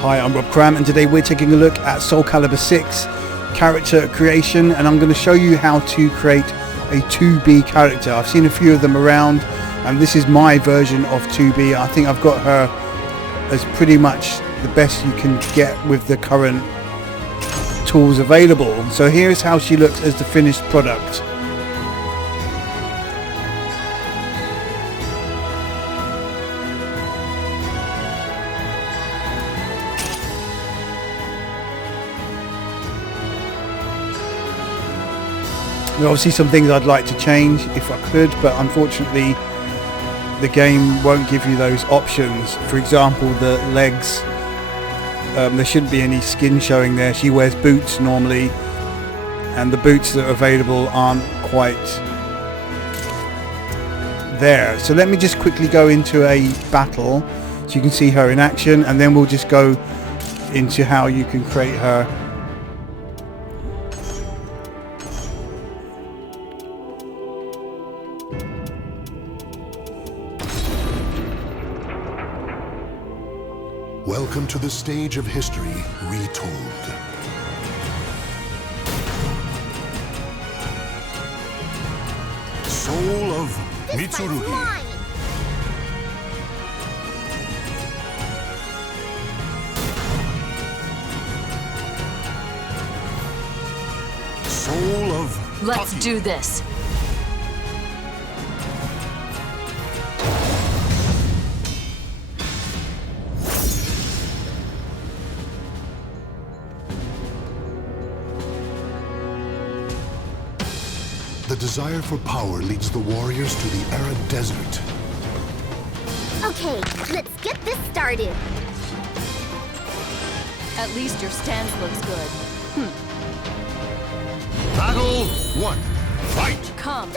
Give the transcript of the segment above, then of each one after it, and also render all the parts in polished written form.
Hi, I'm Rob Cram, and today we're taking a look at SoulCalibur VI character creation, and I'm going to show you how to create a 2B character. I've seen a few of them around, and this is my version of 2B. I think I've got her as pretty much the best you can get with the current tools available. So here's how she looks as the finished product. There are obviously some things I'd like to change if I could, but unfortunately the game won't give you those options. For example, the legs, there shouldn't be any skin showing there. She wears boots normally, and the boots that are available aren't quite there. So let me just quickly go into a battle so you can see her in action, and then we'll just go into how you can create her. Welcome to the stage of history retold. Soul of Mitsurugi. Soul of Let's Taki. do this. The desire for power leads the warriors to the arid desert. Okay, let's get this started. At least your stance looks good. Battle 1. Fight! Come.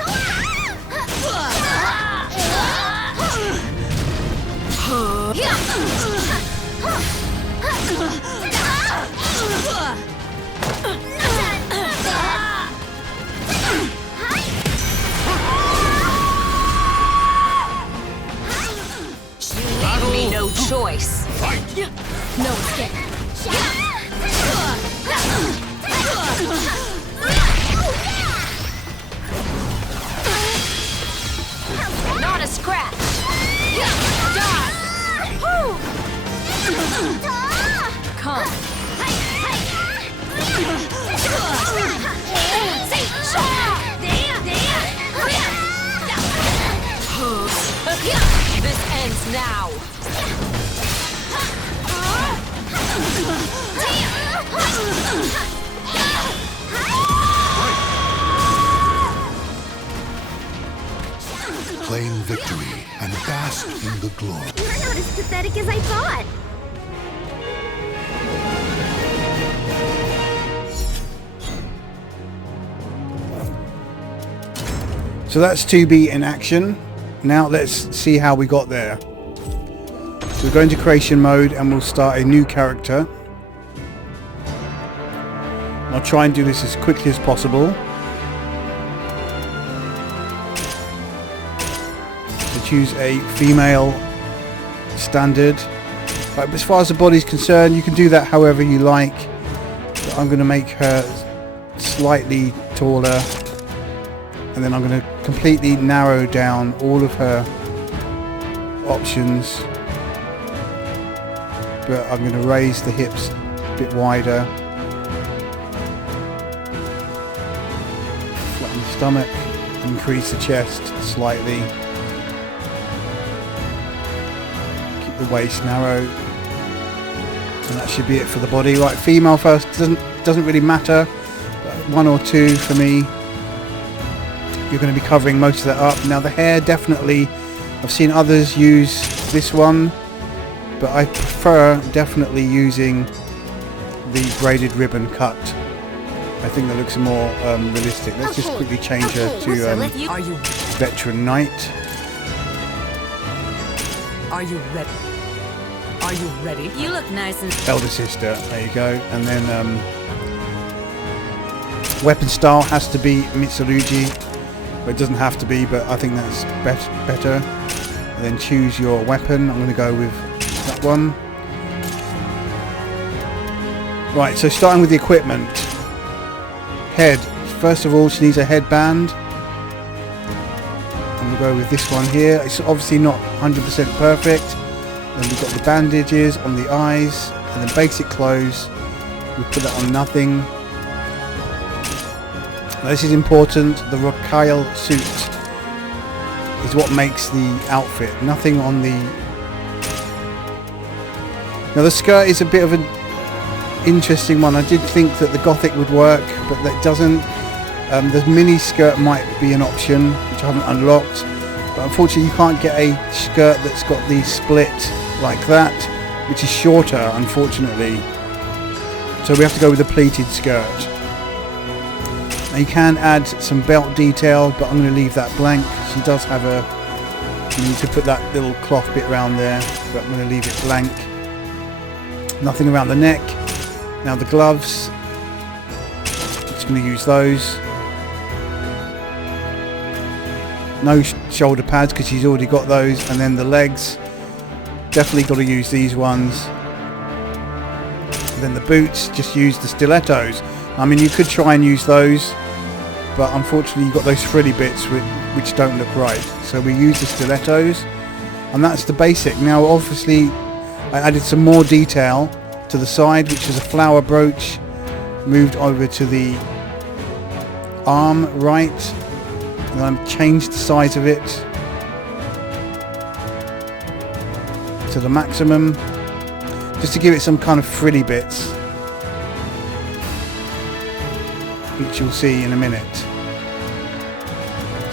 You leave me no choice. Fight! No escape. Not a scratch. Die. Come. This ends now. Claim victory and bask in the glory. You're not as pathetic as I thought. So that's 2B in action. Now let's see how we got there. So we're going to creation mode and we'll start a new character. I'll try and do this as quickly as possible. So choose a female standard. Right, but as far as the body's concerned, you can do that however you like. But I'm going to make her slightly taller. And then I'm going to completely narrow down all of her options, but I'm going to raise the hips a bit wider, flatten the stomach, increase the chest slightly, keep the waist narrow, and that should be it for the body. Right, female first, doesn't really matter, but 1 or 2 for me. You're going to be covering most of that up. Now the hair, definitely, I've seen others use this one, but I prefer definitely using the braided ribbon cut. I think that looks more realistic. Let's just quickly change her to Are you Veteran Knight. Are you ready? Are you ready? You look nice and Elder Sister, there you go. And then weapon style has to be Mitsurugi. It doesn't have to be, but I think that's better. And then choose your weapon. I'm going to go with that one. Right, so starting with the equipment. Head. First of all, she needs a headband. And we'll go with this one here. It's obviously not 100% perfect. Then we've got the bandages on the eyes. And then basic clothes. We put that on nothing. Now this is important. The Rocaille suit is what makes the outfit. Nothing on the... Now the skirt is a bit of an interesting one. I did think that the Gothic would work, but that doesn't. The mini skirt might be an option, which I haven't unlocked. But unfortunately you can't get a skirt that's got the split like that, which is shorter, unfortunately. So we have to go with a pleated skirt. Now you can add some belt detail, but I'm going to leave that blank. She does have a... You need to put that little cloth bit around there, but I'm going to leave it blank. Nothing around the neck. Now the gloves. Just going to use those. No shoulder pads because she's already got those. And then the legs. Definitely got to use these ones. And then the boots, just use the stilettos. I mean, you could try and use those, but unfortunately you've got those frilly bits which don't look right. So we use the stilettos, and that's the basic. Now obviously I added some more detail to the side, which is a flower brooch, moved over to the arm right, and then I've changed the size of it to the maximum, just to give it some kind of frilly bits, which you'll see in a minute.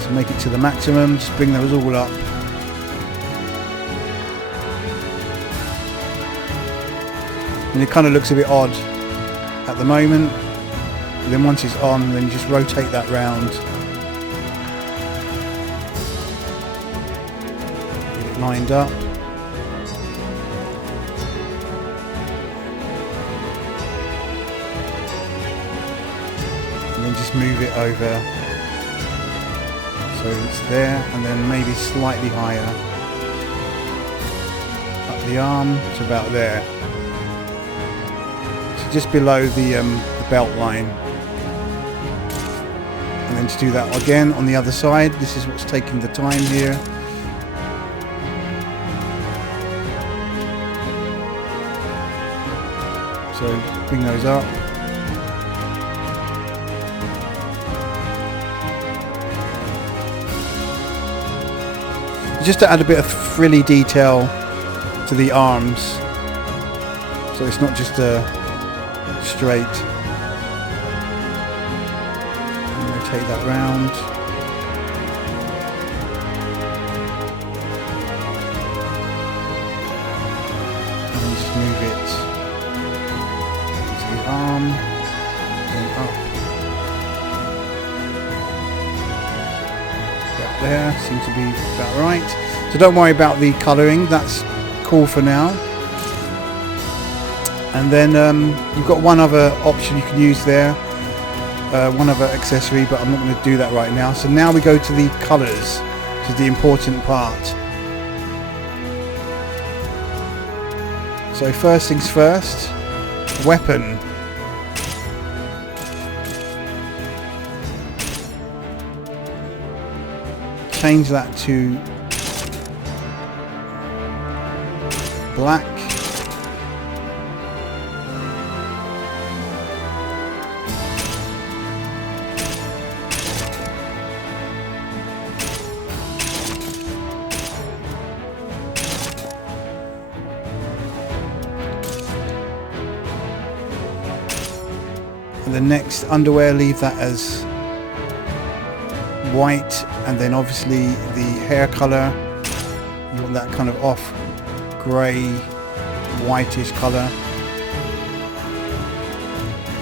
So make it to the maximum, just bring those all up. And it kind of looks a bit odd at the moment, but then once it's on, then you just rotate that round, get it lined up. And then just move it over so it's there, and then maybe slightly higher up the arm to about there. Just below the belt line, and then to do that again on the other side. This is what's taking the time here. So bring those up. Just to add a bit of frilly detail to the arms, so it's not just a straight. Rotate that round. And then just move it to the arm and up. About there, seems to be about right. So don't worry about the colouring, that's cool for now. And then you've got one other option you can use there, one other accessory, but I'm not going to do that right now. So now we go to the colours, which is the important part. So first things first, weapon. Change that to black. And the next underwear, leave that as white, and then obviously the hair colour, you want that kind of off grey whitish colour,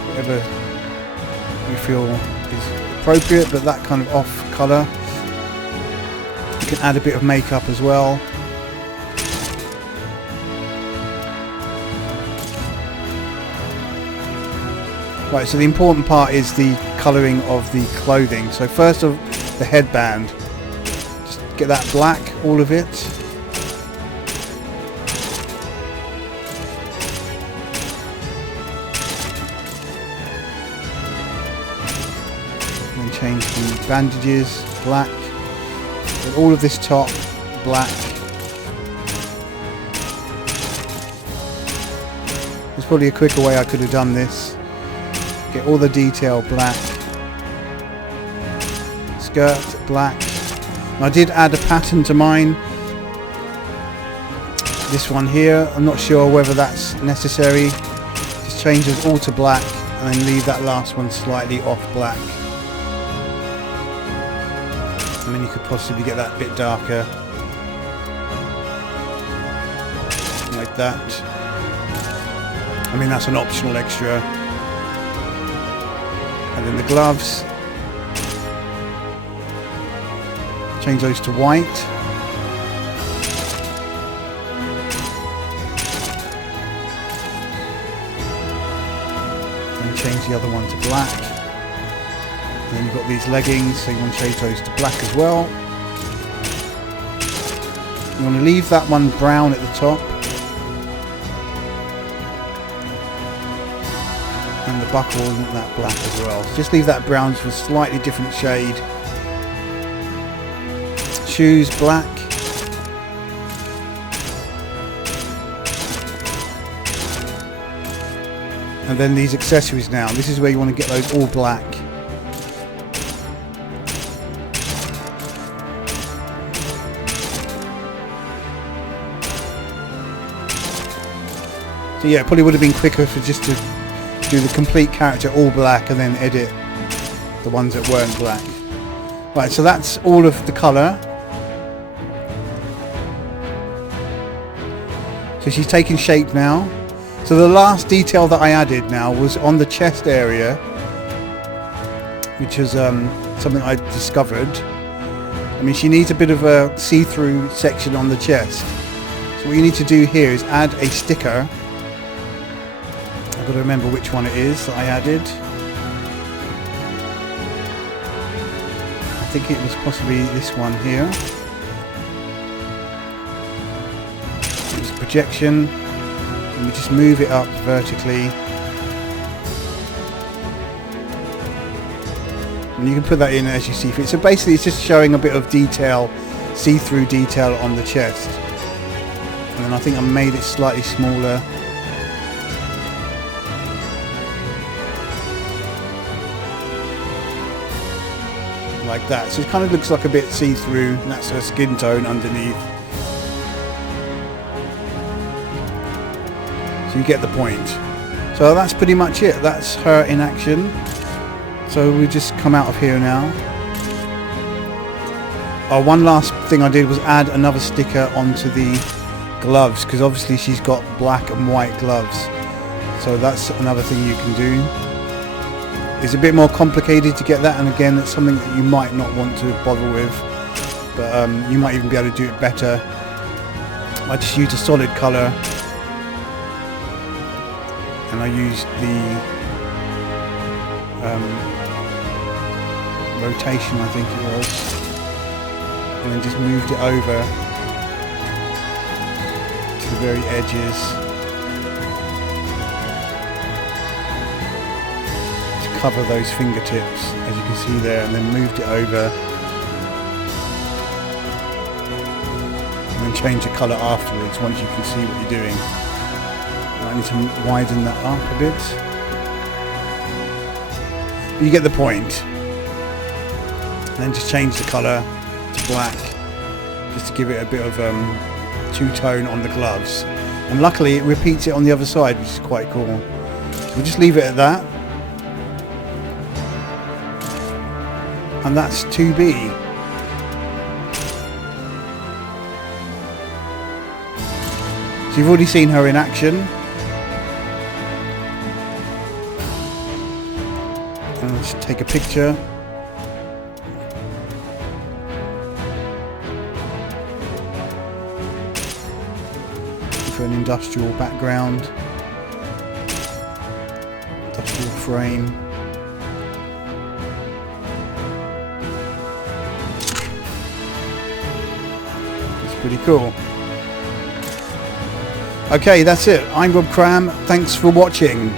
whatever you feel is appropriate, but that kind of off colour. You can add a bit of makeup as well. Right, so the important part is the colouring of the clothing. So first of the headband, just get that black, all of it. change the bandages, black. And all of this top, black. There's probably a quicker way I could have done this. Get all the detail black. Skirt, black. And I did add a pattern to mine. This one here, I'm not sure whether that's necessary. Just change it all to black and then leave that last one slightly off black. I mean, you could possibly get that a bit darker. Like that. I mean, that's an optional extra. And then the gloves. Change those to white. And change the other one to black. And then you've got these leggings, so you want to change those to black as well. You want to leave that one brown at the top. And the buckle isn't that black as well. So just leave that brown for a slightly different shade. Shoes, black. And then these accessories now. This is where you want to get those all black. So yeah, it probably would have been quicker for just to do the complete character all black and then edit the ones that weren't black. Right, so that's all of the colour. So she's taking shape now. So the last detail that I added now was on the chest area, which is something I discovered. I mean, she needs a bit of a see-through section on the chest. So what you need to do here is add a sticker. I've got to remember which one it is that I added. I think it was possibly this one here. It's projection. And we just move it up vertically. And you can put that in as you see fit. So basically it's just showing a bit of detail, see-through detail on the chest. And then I think I made it slightly smaller. Like that. So it kind of looks like a bit see-through, and that's her skin tone underneath. So you get the point. So that's pretty much it. That's her in action. So we just come out of here now. Oh, one last thing I did was add another sticker onto the gloves, because obviously she's got black and white gloves. So that's another thing you can do. It's a bit more complicated to get that, and again, it's something that you might not want to bother with, but you might even be able to do it better. I just used a solid colour, and I used the rotation, I think it was, and then just moved it over to the very edges to cover those fingertips, as you can see there, and then moved it over and then change the colour afterwards once you can see what you're doing. I need to widen that up a bit. But you get the point. And then just change the colour to black, just to give it a bit of two-tone on the gloves. And luckily it repeats it on the other side, which is quite cool. So we'll just leave it at that. And that's 2B. So you've already seen her in action. And let's take a picture. For an industrial background. Industrial frame. Pretty cool. Okay, that's it. I'm Rob Cram. Thanks for watching.